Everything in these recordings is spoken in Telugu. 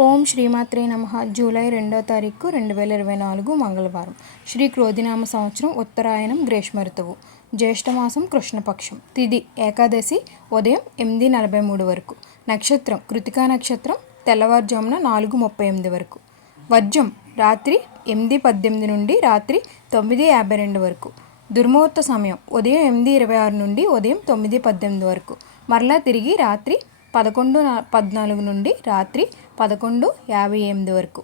ఓం శ్రీమాత్రే నమః. జూలై 2వ తారీఖు 2024 మంగళవారం. శ్రీ క్రోధినామ సంవత్సరం ఉత్తరాయణం గ్రీష్మ ఋతువు. జ్యేష్ఠమాసం కృష్ణపక్షం. తిథి ఏకాదశి ఉదయం 8:43 వరకు. నక్షత్రం కృతికా నక్షత్రం తెల్లవారుజామున 4:38 వరకు. వర్జం రాత్రి 8:18 నుండి రాత్రి 9:52 వరకు. దుర్ముహూర్త సమయం ఉదయం 8:26 నుండి ఉదయం 9:18 వరకు. మరలా తిరిగి రాత్రి 11:14 నుండి రాత్రి 11:58 వరకు.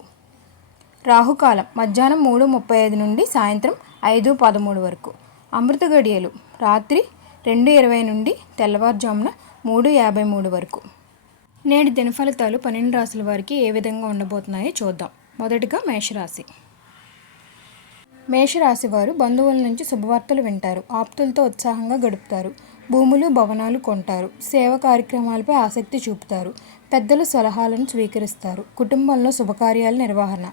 రాహుకాలం మధ్యాహ్నం 3:35 నుండి సాయంత్రం 5:13 వరకు. అమృత గడియలు రాత్రి 2:20 నుండి తెల్లవారుజామున 3:53 వరకు. నేటి దినఫలితాలు 12 రాశుల వారికి ఏ విధంగా ఉండబోతున్నాయో చూద్దాం. మొదటిగా మేషరాశి. మేషరాశి వారు బంధువుల నుంచి శుభవార్తలు వింటారు. ఆప్తులతో ఉత్సాహంగా గడుపుతారు. భూములు భవనాలు కొంటారు. సేవ కార్యక్రమాలపై ఆసక్తి చూపుతారు. పెద్దల సలహాలను స్వీకరిస్తారు. కుటుంబంలో శుభకార్యాల నిర్వహణ.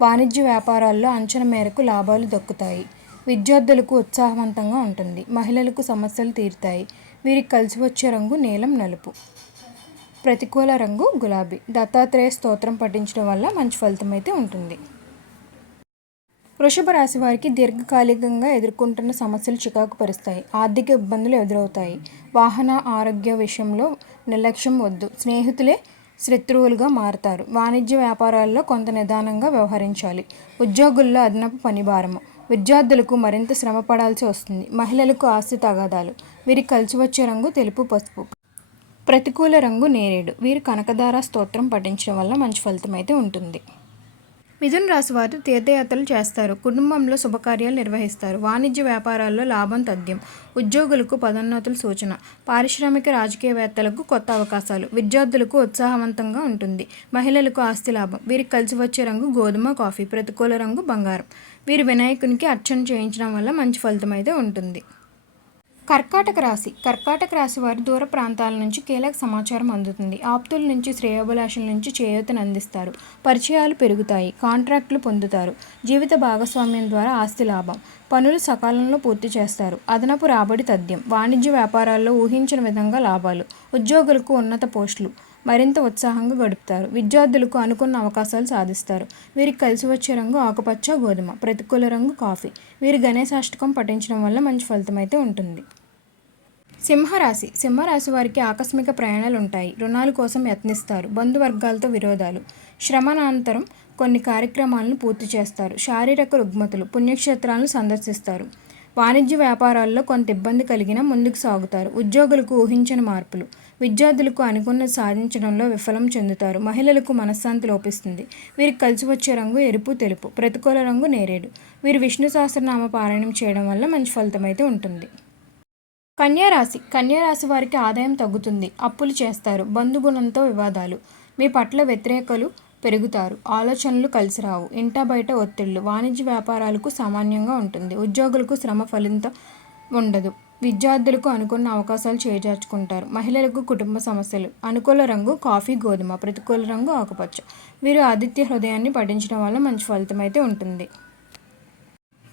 వాణిజ్య వ్యాపారాల్లో అంచనా మేరకు లాభాలు దక్కుతాయి. విద్యార్థులకు ఉత్సాహవంతంగా ఉంటుంది. మహిళలకు సమస్యలు తీరుతాయి. వీరికి కలిసి వచ్చే రంగు నీలం నలుపు. ప్రతికూల రంగు గులాబీ. దత్తాత్రేయ స్తోత్రం పఠించడం వల్ల మంచి ఫలితం అయితే ఉంటుంది. వృషభ రాశి వారికి దీర్ఘకాలికంగా ఎదుర్కొంటున్న సమస్యలు చికాకు పరుస్తాయి. ఆర్థిక ఇబ్బందులు ఎదురవుతాయి. వాహన ఆరోగ్య విషయంలో నిర్లక్ష్యం వద్దు. స్నేహితులే శత్రువులుగా మారతారు. వాణిజ్య వ్యాపారాల్లో కొంత నిదానంగా వ్యవహరించాలి. ఉద్యోగుల్లో అదనపు పనిభారము. విద్యార్థులకు మరింత శ్రమ పడాల్సి వస్తుంది. మహిళలకు ఆస్తి తగాదాలు. వీరికి కలిసి వచ్చే రంగు తెలుపు పసుపు. ప్రతికూల రంగు నేరేడు. వీరు కనకదార స్తోత్రం పఠించడం వల్ల మంచి ఫలితం అయితే ఉంటుంది. మిథున రాశి వారు తీర్థయాత్రలు చేస్తారు. కుటుంబంలో శుభకార్యాలు నిర్వహిస్తారు. వాణిజ్య వ్యాపారాల్లో లాభం తథ్యం. ఉద్యోగులకు పదోన్నతుల సూచన. పారిశ్రామిక రాజకీయవేత్తలకు కొత్త అవకాశాలు. విద్యార్థులకు ఉత్సాహవంతంగా ఉంటుంది. మహిళలకు ఆస్తి లాభం. వీరికి కలిసి వచ్చే రంగు గోధుమ కాఫీ. ప్రతికూల రంగు బంగారం. వీరు వినాయకునికి అర్చన చేయించడం వల్ల మంచి ఫలితం అయితే ఉంటుంది. కర్కాటక రాశి. కర్కాటక రాశి వారు దూర ప్రాంతాల నుంచి కీలక సమాచారం అందుతుంది. ఆప్తుల నుంచి శ్రేయోభిలాషుల నుంచి చేయూతను అందిస్తారు. పరిచయాలు పెరుగుతాయి. కాంట్రాక్టులు పొందుతారు. జీవిత భాగస్వామ్యం ద్వారా ఆస్తి లాభం. పనులు సకాలంలో పూర్తి చేస్తారు. అదనపు రాబడి తథ్యం. వాణిజ్య వ్యాపారాల్లో ఊహించిన విధంగా లాభాలు. ఉద్యోగులకు ఉన్నత పోస్టులు. మరింత ఉత్సాహంగా గడుపుతారు. విద్యార్థులకు అనుకున్న అవకాశాలు సాధిస్తారు. వీరికి కలిసి వచ్చే రంగు ఆకుపచ్చ గోధుమ. ప్రతికూల రంగు కాఫీ. వీరు గణేశాష్టకం పఠించడం వల్ల మంచి ఫలితం అయితే ఉంటుంది. సింహరాశి. సింహరాశి వారికి ఆకస్మిక ప్రయాణాలు ఉంటాయి. రుణాల కోసం యత్నిస్తారు. బంధువర్గాలతో విరోధాలు. శ్రమనానంతరం కొన్ని కార్యక్రమాలను పూర్తి చేస్తారు. శారీరక రుగ్మతలు. పుణ్యక్షేత్రాలను సందర్శిస్తారు. వాణిజ్య వ్యాపారాల్లో కొంత ఇబ్బంది కలిగినా ముందుకు సాగుతారు. ఉద్యోగులకు ఊహించని మార్పులు. విద్యార్థులకు అనుకున్నది సాధించడంలో విఫలం చెందుతారు. మహిళలకు మనశ్శాంతి లోపిస్తుంది. వీరికి కలిసి వచ్చే రంగు ఎరుపు తెలుపు. ప్రతికూల రంగు నేరేడు. వీరు విష్ణు సహస్రనామ పారాయణం చేయడం వల్ల మంచి ఫలితం అయితే ఉంటుంది. కన్యారాశి. కన్యారాశి వారికి ఆదాయం తగ్గుతుంది. అప్పులు చేస్తారు. బంధుగుణంతో వివాదాలు. మీ పట్ల వ్యతిరేకలు పెరుగుతారు. ఆలోచనలు కలిసి రావు. ఇంటా బయట ఒత్తిళ్లు. వాణిజ్య వ్యాపారాలకు సామాన్యంగా ఉంటుంది. ఉద్యోగులకు శ్రమ ఫలితం ఉండదు. విద్యార్థులకు అనుకున్న అవకాశాలు చేజార్చుకుంటారు. మహిళలకు కుటుంబ సమస్యలు. అనుకూల రంగు కాఫీ గోధుమ. ప్రతికూల రంగు ఆకుపచ్చ. వీరు ఆదిత్య హృదయాన్ని పఠించడం వల్ల మంచి ఫలితం అయితే ఉంటుంది.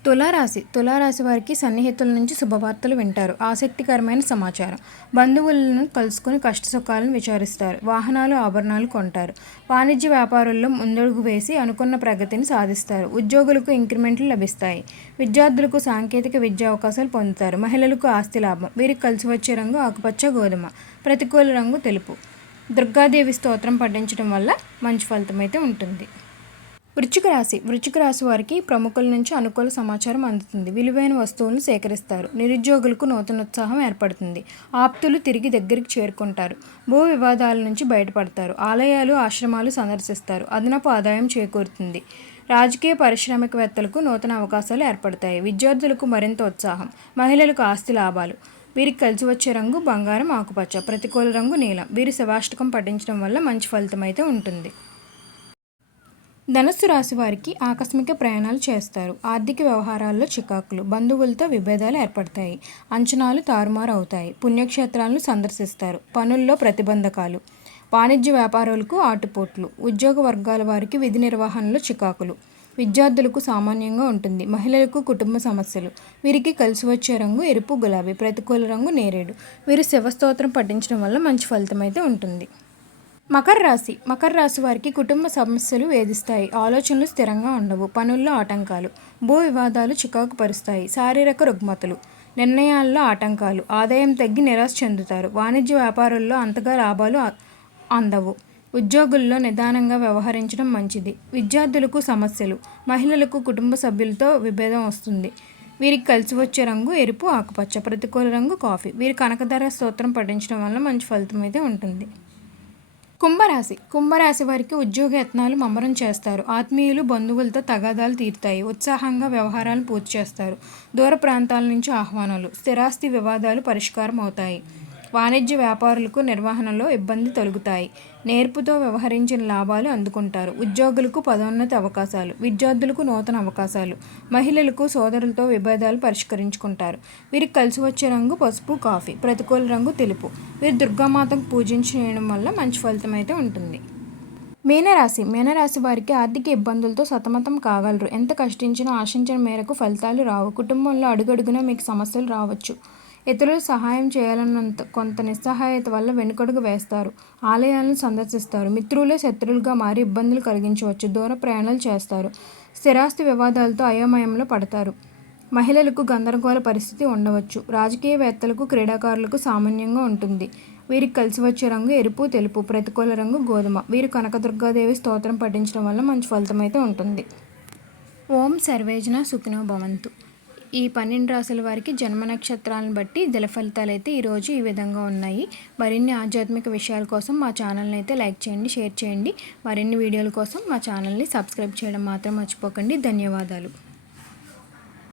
తులారాశి. తులారాశి వారికి సన్నిహితుల నుంచి శుభవార్తలు వింటారు. ఆసక్తికరమైన సమాచారం. బంధువులను కలుసుకుని కష్టసుఖాలను విచారిస్తారు. వాహనాలు ఆభరణాలు కొంటారు. వాణిజ్య వ్యాపారుల్లో ముందడుగు వేసి అనుకున్న ప్రగతిని సాధిస్తారు. ఉద్యోగులకు ఇంక్రిమెంట్లు లభిస్తాయి. విద్యార్థులకు సాంకేతిక విద్యా అవకాశాలు పొందుతారు. మహిళలకు ఆస్తి లాభం. వీరికి కలిసి వచ్చే రంగు ఆకుపచ్చ గోధుమ. ప్రతికూల రంగు తెలుపు. దుర్గాదేవి స్తోత్రం పఠించడం వల్ల మంచి ఫలితం అయితే ఉంటుంది. వృశ్చిక రాశి. వృశ్చిక రాశి వారికి ప్రముఖుల నుంచి అనుకూల సమాచారం అందుతుంది. విలువైన వస్తువులను సేకరిస్తారు. నిరుద్యోగులకు నూతనోత్సాహం ఏర్పడుతుంది. ఆప్తులు తిరిగి దగ్గరికి చేరుకుంటారు. భూ వివాదాల నుంచి బయటపడతారు. ఆలయాలు ఆశ్రమాలు సందర్శిస్తారు. అదనపు ఆదాయం చేకూరుతుంది. రాజకీయ పారిశ్రామికవేత్తలకు నూతన అవకాశాలు ఏర్పడతాయి. విద్యార్థులకు మరింత ఉత్సాహం. మహిళలకు ఆస్తి లాభాలు. వీరికి కలిసి వచ్చే రంగు బంగారం ఆకుపచ్చ. ప్రతికూల రంగు నీలం. వీరి శివాష్టకం పఠించడం వల్ల మంచి ఫలితం అయితే ఉంటుంది. ధనుస్సు రాశి వారికి ఆకస్మిక ప్రయాణాలు చేస్తారు. ఆర్థిక వ్యవహారాల్లో చికాకులు. బంధువులతో విభేదాలు ఏర్పడతాయి. అంచనాలు తారుమారు అవుతాయి. పుణ్యక్షేత్రాలను సందర్శిస్తారు. పనుల్లో ప్రతిబంధకాలు. వాణిజ్య వ్యాపారులకు ఆటుపోట్లు. ఉద్యోగ వర్గాల వారికి విధి నిర్వహణలో చికాకులు. విద్యార్థులకు సామాన్యంగా ఉంటుంది. మహిళలకు కుటుంబ సమస్యలు. వీరికి కలిసి వచ్చే రంగు ఎరుపు గులాబీ. ప్రతికూల రంగు నేరేడు. వీరు శివస్తోత్రం పఠించడం వల్ల మంచి ఫలితం అయితే ఉంటుంది. మకర రాశి వారికి కుటుంబ సమస్యలు వేధిస్తాయి. ఆలోచనలు స్థిరంగా ఉండవు. పనుల్లో ఆటంకాలు, భూ వివాదాలు చికాకు పరుస్తాయి. శారీరక రుగ్మతలు, నిర్ణయాల్లో ఆటంకాలు, ఆదాయం తగ్గి నిరాశ చెందుతారు. వాణిజ్య వ్యాపారుల్లో అంతగా లాభాలు అందవు. ఉద్యోగుల్లో నిదానంగా వ్యవహరించడం మంచిది. విద్యార్థులకు సమస్యలు, మహిళలకు కుటుంబ సభ్యులతో విభేదం వస్తుంది. వీరికి కలిసి వచ్చే రంగు ఎరుపు, ఆకుపచ్చ. ప్రతికూల రంగు కాఫీ. వీరి కనకధార స్తోత్రం పఠించడం వల్ల మంచి ఫలితం అయితే ఉంటుంది. కుంభరాశి వారికి ఉద్యోగ యత్నాలు ముమ్మరం చేస్తారు. ఆత్మీయులు, బంధువులతో తగాదాలు తీరుతాయి. ఉత్సాహంగా వ్యవహారాలను పూర్తి చేస్తారు. దూర ప్రాంతాల నుంచి ఆహ్వానాలు, స్థిరాస్తి వివాదాలు పరిష్కారం అవుతాయి. వాణిజ్య వ్యాపారులకు నిర్వహణలో ఇబ్బంది తొలగుతాయి. నేర్పుతో వ్యవహరించిన లాభాలు అందుకుంటారు. ఉద్యోగులకు పదోన్నతి అవకాశాలు, విద్యార్థులకు నూతన అవకాశాలు, మహిళలకు సోదరులతో విభేదాలు పరిష్కరించుకుంటారు. వీరికి కలిసి వచ్చే రంగు పసుపు, కాఫీ. ప్రతికూల రంగు తెలుపు. వీరు దుర్గామాతకు పూజించడం వల్ల మంచి ఫలితం అయితే ఉంటుంది. మీనరాశి వారికి ఆర్థిక ఇబ్బందులతో సతమతం కాగలరు. ఎంత కష్టించినా ఆశించిన మేరకు ఫలితాలు రావు. కుటుంబంలో అడుగడుగునా మీకు సమస్యలు రావచ్చు. ఇతరులు సహాయం చేయాలన్నంత కొంత నిస్సహాయత వల్ల వెనుకడుగు వేస్తారు. ఆలయాలను సందర్శిస్తారు. మిత్రులే శత్రువులుగా మారి ఇబ్బందులు కలిగించవచ్చు. దూర ప్రయాణాలు చేస్తారు. స్థిరాస్తి వివాదాలతో అయోమయంలో పడతారు. మహిళలకు గందరగోళ పరిస్థితి ఉండవచ్చు. రాజకీయవేత్తలకు, క్రీడాకారులకు సామాన్యంగా ఉంటుంది. వీరికి కలిసి వచ్చే రంగు ఎరుపు, తెలుపు. ప్రతికూల రంగు గోధుమ. వీరు కనకదుర్గాదేవి స్తోత్రం పఠించడం వల్ల మంచి ఫలితం అయితే ఉంటుంది. ఓం సర్వేజన సుఖినో భవంతు. ఈ 12 రాశుల వారికి జన్మ నక్షత్రాలను బట్టి దిల ఫలితాలు అయితే ఈరోజు ఈ విధంగా ఉన్నాయి. మరిన్ని ఆధ్యాత్మిక విషయాల కోసం మా ఛానల్ని అయితే లైక్ చేయండి, షేర్ చేయండి. మరిన్ని వీడియోల కోసం మా ఛానల్ని సబ్స్క్రైబ్ చేయడం మాత్రం మర్చిపోకండి. ధన్యవాదాలు.